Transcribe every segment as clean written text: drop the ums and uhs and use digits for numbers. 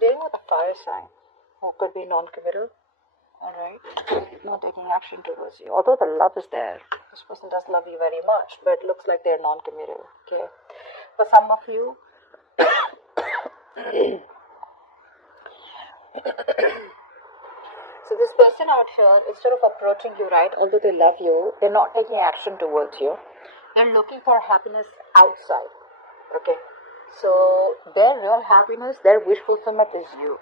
Dealing with a fire sign who could be non-committal, alright, not taking action towards you. Although the love is there, this person does love you very much, but it looks like they're non-committal, okay? For some of you, so this person out here, instead of approaching you, right, although they love you, they're not taking action towards you. They're looking for happiness outside, okay? So their real happiness, their wish fulfillment is you.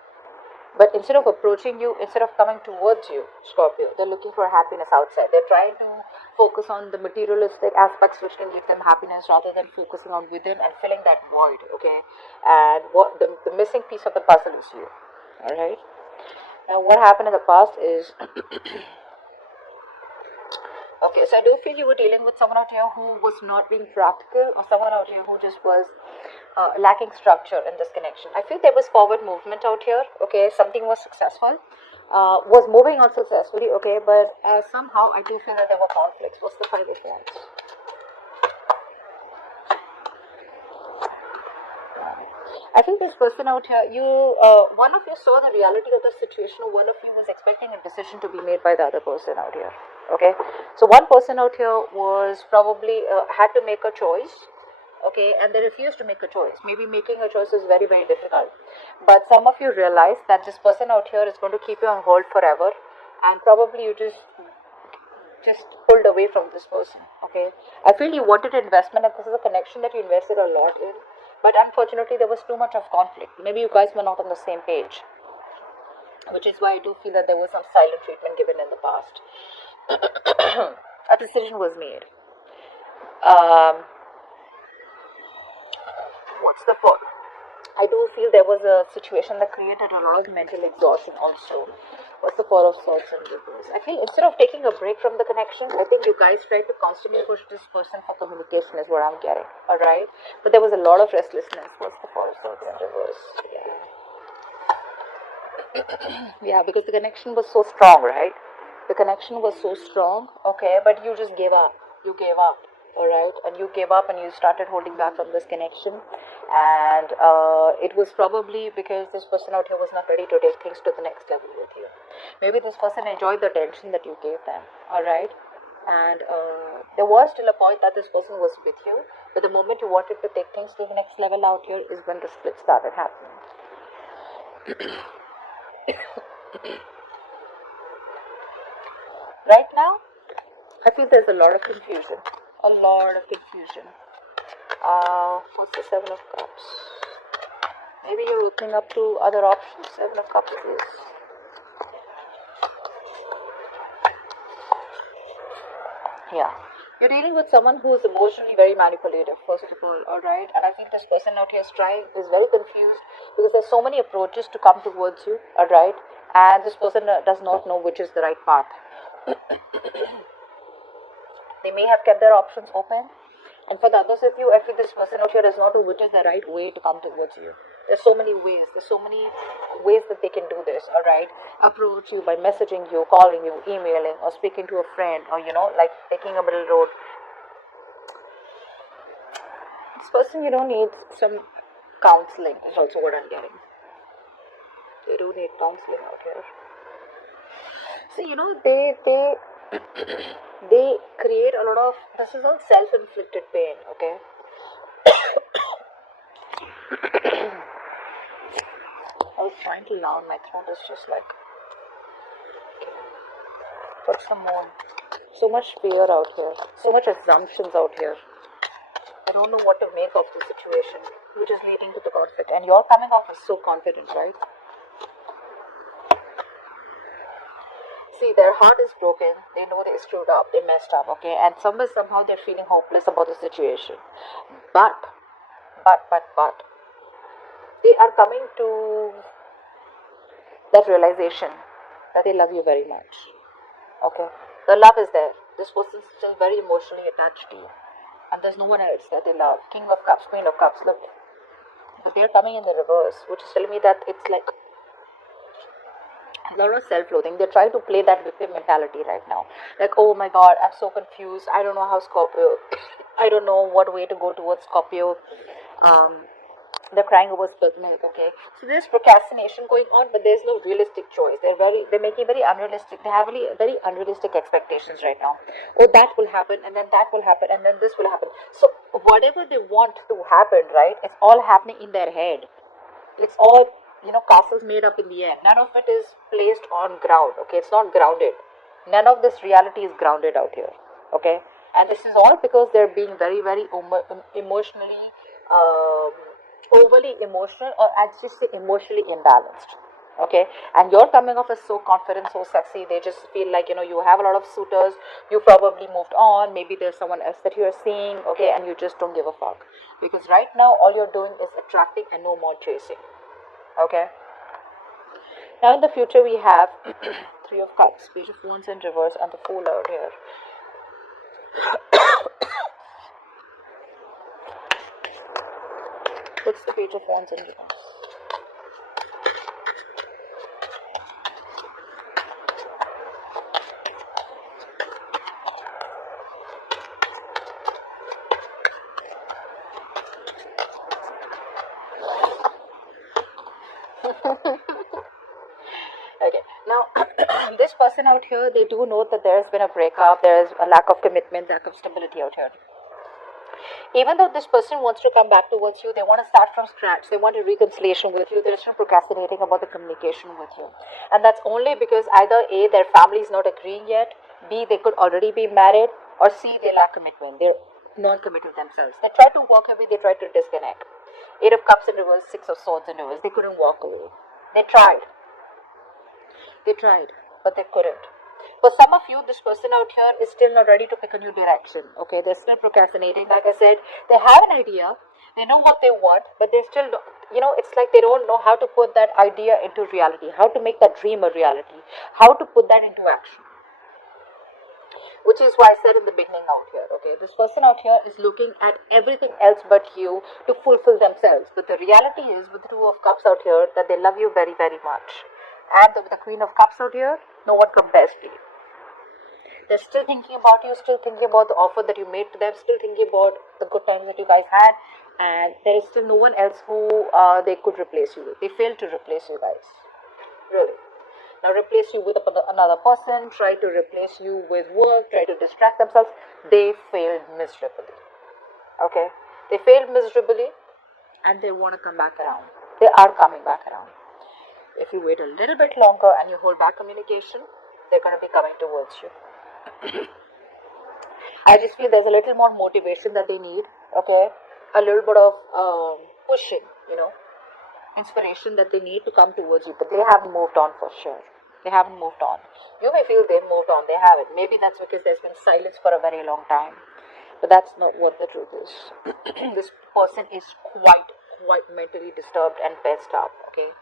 But instead of approaching you, instead of coming towards you, Scorpio, they're looking for happiness outside. They're trying to focus on the materialistic aspects which can give them happiness rather than focusing on within and filling that void, okay? And what the missing piece of the puzzle is you, alright? Now what happened in the past is, okay, so I do feel you were dealing with someone out here who was not being practical, or someone out here who just was lacking structure in this connection. I feel there was forward movement out here, okay, something was successful, was moving on successfully, okay, but somehow I do feel that there were conflicts. What's the 5 of Wands? I think this person out here, one of you saw the reality of the situation, one of you was expecting a decision to be made by the other person out here, okay? So one person out here was probably, had to make a choice, okay, and they refused to make a choice. Maybe making a choice is very, very difficult. But some of you realize that this person out here is going to keep you on hold forever, and probably you just pulled away from this person, okay? I feel you wanted investment, and this is a connection that you invested a lot in. But unfortunately, there was too much of conflict. Maybe you guys were not on the same page, which is why I do feel that there was some silent treatment given in the past. A decision was made. What's the fault? I do feel there was a situation that created a lot of mental exhaustion also. What's the 4 of Swords in reverse? I feel instead of taking a break from the connection, I think you guys tried to constantly push this person for communication is what I'm getting. Alright? But there was a lot of restlessness. What's the 4 of Swords in reverse? Yeah. Yeah, because the connection was so strong, right? The connection was so strong, okay, but you just gave up. You gave up. Alright, and you gave up and you started holding back from this connection, and it was probably because this person out here was not ready to take things to the next level with you. Maybe this person enjoyed the attention that you gave them, alright, and there was still a point that this person was with you, but the moment you wanted to take things to the next level out here is when the split started happening. Right now, I feel there's a lot of confusion. A lot of confusion. What's the 7 of Cups? Maybe you're opening up to other options. 7 of Cups, please. Yeah. You're dealing with someone who is emotionally very manipulative, first of all. Alright. And I think this person out here is very confused because there's so many approaches to come towards you. Alright. And this person does not know which is the right path. They may have kept their options open, and for the others of you, I feel this person out here does not know which is the right way to come towards you. There's so many ways that they can do this, alright? Approach you by messaging you, calling you, emailing, or speaking to a friend, or like taking a middle road. This person, needs some counseling, is also what I'm getting. They do need counseling out here. So, they create a lot of, this is all self-inflicted pain, okay? I was trying to yawn, my throat is just like, okay. Put some more. So much fear out here, so much assumptions out here. I don't know what to make of the situation, which is leading to the conflict. And you're coming off as so confident, right? See, their heart is broken. They know they screwed up. They messed up, okay? And somehow they're feeling hopeless about the situation. But, they are coming to that realization that they love you very much, okay? The love is there. This person is still very emotionally attached to you. And there's no one else that they love. King of Cups, Queen of Cups, look. But they're coming in the reverse, which is telling me that it's like a lot of self-loathing. They're trying to play that victim mentality right now. Like, oh my god, I'm so confused. I don't know how Scorpio, I don't know what way to go towards Scorpio. They're crying over spilt milk. Okay, so there's procrastination going on, but there's no realistic choice. They're making very unrealistic. They have very unrealistic expectations right now. Oh, that will happen, and then that will happen, and then this will happen. So whatever they want to happen, right? It's all happening in their head. It's all, castles made up in the air. None of it is placed on ground. Okay, it's not grounded. None of this reality is grounded out here. Okay, and this is all because they're being very, very emotionally, overly emotional, or I'd just say emotionally imbalanced. Okay, and you're coming off as so confident, so sexy. They just feel like, you have a lot of suitors. You probably moved on. Maybe there's someone else that you're seeing. Okay, and you just don't give a fuck, because right now all you're doing is attracting and no more chasing. Okay, now in the future we have Three of Cups, Page of Wands in reverse, and the Fool out here. What's the Page of Wands in reverse? Okay, now this person out here, they do know that there has been a breakup, there is a lack of commitment, lack of stability out here. Even though this person wants to come back towards you, they want to start from scratch, they want a reconciliation with you, they're still procrastinating about the communication with you. And that's only because either A, their family is not agreeing yet, B, they could already be married, or C, they lack commitment, they're not committed themselves. They try to walk away, they try to disconnect. Eight of Cups in reverse, Six of Swords in reverse, they couldn't walk away. They tried, but they couldn't. For some of you, this person out here is still not ready to pick a new direction. Okay, they're still procrastinating. Like I said, they have an idea, they know what they want, but they still don't, it's like they don't know how to put that idea into reality, how to make that dream a reality, how to put that into action. Which is why I said in the beginning out here, okay, this person out here is looking at everything else but you to fulfill themselves. But the reality is, with the Two of Cups out here, that they love you very, very much. And with the Queen of Cups out here, no one compares to you. They're still thinking about you, still thinking about the offer that you made to them, still thinking about the good times that you guys had, and there is still no one else who they could replace you with. They failed to replace you guys. Really. Now replace you with another person, try to replace you with work, try to distract themselves. They failed miserably. Okay? They failed miserably, and they want to come back around. They are coming back around. If you wait a little bit longer and you hold back communication, they're going to be coming towards you. I just feel there's a little more motivation that they need, okay? A little bit of pushing, inspiration that they need to come towards you. But they haven't moved on for sure. They haven't moved on. You may feel they've moved on, they haven't. Maybe that's because there's been silence for a very long time. But that's not what the truth is. This person is quite mentally disturbed and pissed up, okay?